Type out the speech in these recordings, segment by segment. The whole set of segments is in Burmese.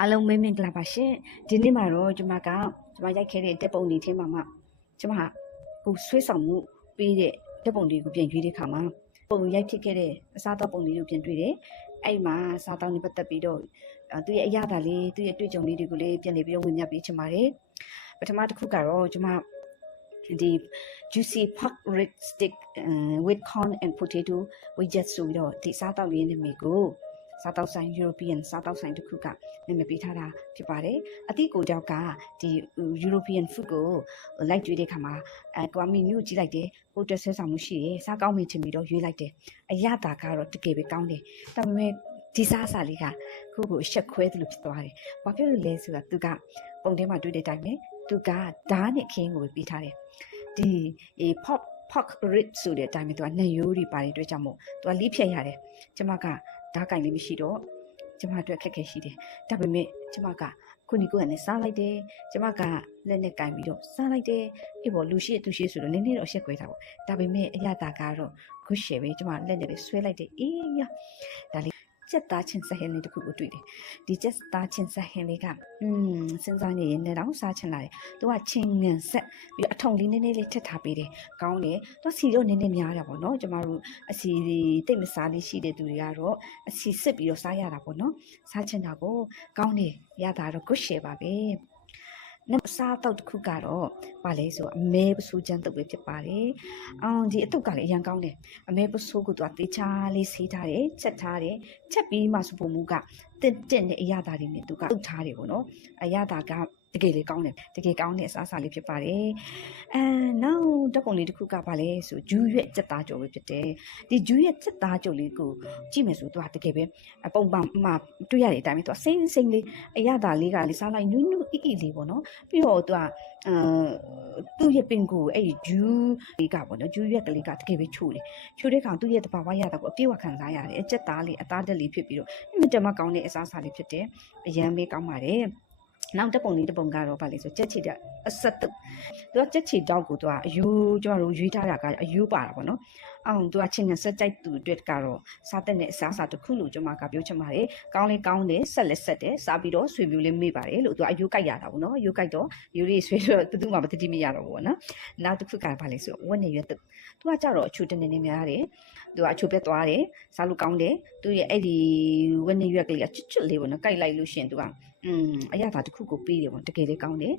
အားလုံးမင်းမင်္ဂလာပါရှင်ဒီနေ့မှာတော့ကျွန်မရိုက်ခဲ့တဲ့တက်ပုံတွေထဲမှာမှကျွန်မကိုဆွေးဆောင်မှုပေးတဲ့တက်ပုံတွေကိုပြန်ရွေးတဲ့ခါမှာပုံရိုက်ဖြစ်ခဲ့တဲ့အစားတောက်ပုံလေးကိုပြန်တွေ့တယ်အဲ့မှာစားတောက်နေပတ်သက်ပြီးတော့သူရဲ့အရာလေးသူရဲ့တွေ့ကြုံလေးတွေကိုလည်းပြန်လည်ပြီးတော့ဝင်မြပေးချင်ပါတယ်ပထမတစ်ခုကတော့ကျွန်မဒီ juicy pork rib stick with corn and potato wedges ဆိုပြီးတော့ဒီစားတောက်လေးနာမည်ကိုစားတောက်ဆိုင် European စားတောက်ဆိုင်တစ်ခုကနာမည်ပေးထားတာဖြစ်ပါတယ်အတိကိုကြောက်ကဒီ European food ကိုလိုက်ကြွေးတဲ့ခါမှာကွာမီမျိုးကြည့်လိုက်တယ်ပိုတက်ဆွဲဆောင်မှုရှိတယ်စားကောင်းမြင်ချင်ပြီးတော့ရွေးလိုက်တယ်အရသာကတော့တကယ်ပဲကောင်းတယ်ဒါပေမဲ့ဒီစားစာလေးကခုကိုရှက်ခွဲသလိုဖြစ်သွားတယ်ဘာဖြစ်လို့လဲဆိုတာသူကပုံထဲမှာတွေ့တဲ့အတိုင်းပဲသူကဓာတ်နဲ့ခင်းကိုပေးထားတယ်ဒီpork rib ဆိုတဲ့အတိုင်းပဲသူကနှရိုးတွေပါတယ်တွေ့ကြမို့သူကလိဖြတ်ရတယ်ကျမကဓာတ်ကင်လေးမရှိတော့ကျမအတွက်ခက်ခဲရှိတယ်ဒါပေမဲ့ကျမကခုနီကိုကလည်းစားလိုက်တယ်ကျမကလက်နဲ့ကင်ပြီးတော့စားလိုက်တယ်အေးပေါ့လူရှိသူရှိဆိုတော့နည်းနည်းတော့အရှက်ခွဲတာပေါ့ဒါပေမဲ့အရသာကတော့ good share ပဲကျမလက်နဲ့ပဲဆွဲလိုက်တယ်အေးရဒါလေးချက်သားချင်းဆက်ဟင်းလေးတစ်ခုကိုတွေ့တယ်ဒီချက်သားချင်းဆက်ဟင်းလေးကစဉ်းစားနေရင်လည်းတော့စားချင်လာတယ်သူကချင်းငံဆက်ပြီးအထုံလေးနည်းနည်းလေးထက်ထားပေးတယ်ကောင်းတယ်သူစီတော့နည်းနည်းများတာပေါ့နော်ကျမတို့အစီတိတ်မစားလေးရှိတဲ့သူတွေကတော့အစီစစ်ပြီးတော့စားရတာပေါ့နော်စားချင်တာကိုကောင်းတယ်ရတာတော့ good share ပါပဲနောက်စားတော့တစ်ခုကတော့ပါလဲဆိုအမဲပစိုးချမ်းတုပ်ပဲဖြစ်ပါတယ်ဒီအတုပ်ကလည်းအရင်ကောင်းတယ်အမဲပစိုးကိုသူကတေချာလေးဆေးထားတယ်ချက်ထားတယ်ချက်ပြီးမှစပုံမူကတင့်တဲ့အရာသားတွေနဲ့သူကတုပ်ထားတယ်ပေါ့နော်အရာသားကတကယ်လေးကောင်းတယ်တကယ်ကောင်းတဲ့အစားအစာလေးဖြစ်ပါတယ်နောက်တက်ပုံလေးတစ်ခုကပါလဲဆိုဂျူးရွက်ချက်သားကြုံပဲဖြစ်တယ်ဒီဂျူးရွက်ချက်သားကြုံလေးကိုကြည့်မယ်ဆိုသူကတကယ်ပဲပုံပမှာတွေ့ရတဲ့အတိုင်းပဲသူကစိမ့်လေးအရာသားလေးကလေးစားလိုက်နူးနူးအီအီလေးပေါ့နော်ပြီးတော့သူကသူ့ရဲ့ပင်ကိုအဲ့ဒီဂျူးလေးကပေါ့နော်ဂျူးရွက်ကလေးကတကယ်ပဲချိုးတယ်ချိုးတဲ့ကောင်သူ့ရဲ့တဘာဝရတာကိုအပြည့်အဝခံစားရတယ်အချက်သားလေးအသားတက်လေးဖြစ်ပြီးတော့အင်မတန်မှကောင်းတဲ့အစားအစာလေးဖြစ်တယ်အရန်ပဲကောင်းပါတယ်နောက်တက်ပုံလေးတစ်ပုံကတော့ဗာလေဆိုကြက်ချီတဲ့အဆက်သူကကြက်ချီတောက်ကိုသူကအယူကျွန်တော်တို့ရွေးထားတာကအယူပါတာပေါ့နော်သူကချင်းငဆက်ကြိုက်သူအတွက်ကတော့စားတဲ့အစားအစာတစ်ခုလို့ကျွန်မကပြောချင်ပါတယ်ကောင်းလေးကောင်းတယ်ဆက်လက်ဆက်တယ်စားပြီးတော့ဆွေမျိုးလေးမေ့ပါတယ်လို့သူကအယူကြိုက်ရတာပေါ့နော်အယူကြိုက်တော့ယူလေးဆွေတော့တူမှမတတိမရတော့ဘူးပေါ့နော်နောက်တစ်ခုကဗာလေဆိုဝက်နေရွက်သူကကြတော့အချိုတနေနေများတယ်သူကအချိုပြတ်သွားတယ်စားလို့ကောင်းတယ်သူရဲ့အဲ့ဒီဝက်နေရွက်ကလေးကချွတ်လေးပေါ့နော်ကြိုက်လိုက်လို့ရှင်သူကအရာသာတစ်ခုကိုပေးတယ်ပေါ့တကယ်လေးကောင်းတယ်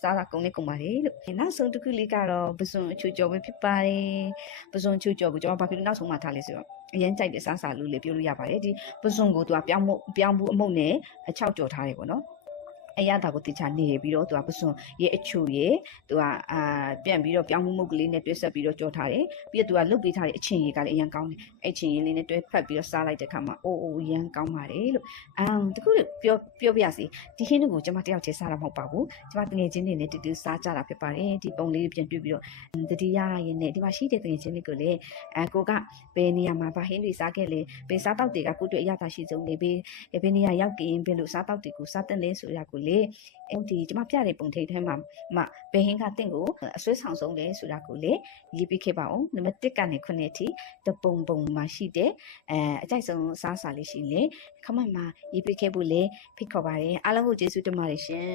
စားတာကုန်လေးကုန်ပါတယ်လို့နောက်ဆုံးတစ်ခုလေးကတော့ပစွန်အချိုကြော်ပဲဖြစ်ပါတယ်ပစွန်အချိုကြော်ကိုကျွန်တော်ဘာဖြစ်လို့နောက်ဆုံးမှထားလဲဆိုတော့အရင်ကြိုက်တဲ့စားစာလို့လေပြောလို့ရပါတယ်ဒီပစွန်ကိုသူကပြောင်းမှုအမုတ်နဲ့အချောက်ကြော်ထားတယ်ပေါ့နော်အရာတာကိုတခြားနေပြီးတော့သူကပစွန်ရဲ့အချိုရဲ့သူကပြန်ပြီးတော့ပြောင်းမှုမုတ်ကလေးနဲ့တွဲဆက်ပြီးတော့ကြော်ထားတယ်ပြီးတော့သူကလုတ်ပေးထားတဲ့အချင်းရည်ကလည်းအရင်ကောင်းတယ်အဲ့ချင်းရည်လေးနဲ့တွဲဖက်ပြီးတော့စားလိုက်တဲ့ခါမှာအိုးရမ်းကောင်းပါတယ်လို့တခုပြောပြရစီဒီခင်းကိုကျွန်မတယောက်တည်းစားတာမဟုတ်ပါဘူးကျွန်မတငယ်ချင်းတွေနဲ့တူတူစားကြတာဖြစ်ပါတယ်ဒီပုံလေးပြန်တွေ့ပြီးတော့တတိယရင်းနဲ့ဒီမှာရှိတဲ့တငယ်ချင်းတွေကိုလည်းကိုကဘယ်နေရာမှာဗဟင်းတွေစားခဲ့လဲဘယ်စားတောက်တွေကကိုတွေ့အရသာရှိဆုံးနေဘယ်နေရာရောက်ကြရင်ဘယ်လိုစားတောက်တွေကိုစားတဲ့လဲဆိုတာကိုလေဒီကျွန်မပြတဲ့ပုံထိပ်ထဲမှာဘယ်ဟင်းကတင့်ကိုအဆွဲဆောင်ဆုံးလဲဆိုတာကိုလေရေးပြခဲ့ပါအောင်နံပါတ်1ကနေ9အထိတပုံမှာရှိတဲ့အကြိုက်ဆုံးစားစာလေးရှိလေခမန့်မှာရေးပြခဲ့ဖို့လေဖိတ်ခေါ်ပါတယ်အားလုံးကိုကျေးဇူးတင်ပါတယ်ရှင်